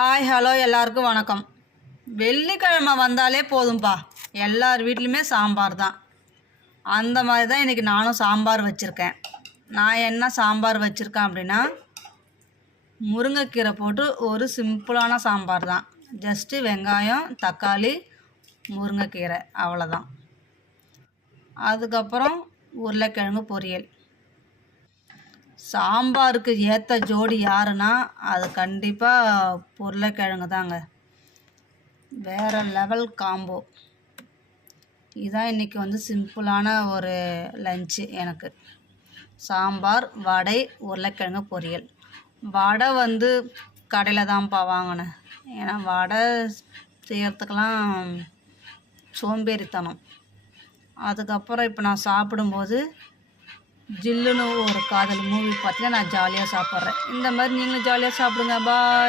Hi hello எல்லாருக்கும் வணக்கம். வெள்ளிக்கிழமை வந்தாலே போதும்பா, எல்லார் வீட்லேயுமே சாம்பார் தான். அந்த மாதிரி தான் இன்றைக்கி நானும் சாம்பார் வச்சுருக்கேன். நான் என்ன சாம்பார் வச்சுருக்கேன் அப்படின்னா, முருங்கைக்கீரை போட்டு ஒரு சிம்பிளான சாம்பார் தான். ஜஸ்ட்டு வெங்காயம், தக்காளி, முருங்கைக்கீரை, அவ்வளோதான். அதுக்கப்புறம் உருளைக்கிழங்கு பொரியல். சாம்பாருக்கு ஏற்ற ஜோடி யாருன்னா அது கண்டிப்பாக உருளைக்கிழங்கு தாங்க. வேறு லெவல் காம்போ. இதுதான் இன்றைக்கி சிம்பிளான ஒரு லஞ்சு எனக்கு. சாம்பார், வடை, உருளைக்கிழங்கு பொரியல். வடை கடையில் தான்ப்பா வாங்கினேன். ஏன்னா வடை செய்கிறதுக்கெலாம் சோம்பேறித்தனம். அதுக்கப்புறம் இப்போ நான் சாப்பிடும்போது ஜில்லுன்னு ஒரு காதல் மூவி பார்த்தீங்கன்னா நான் ஜாலியாக சாப்பிட்றேன். இந்த மாதிரி நீங்களும் ஜாலியாக சாப்பிடுங்க. பாய்.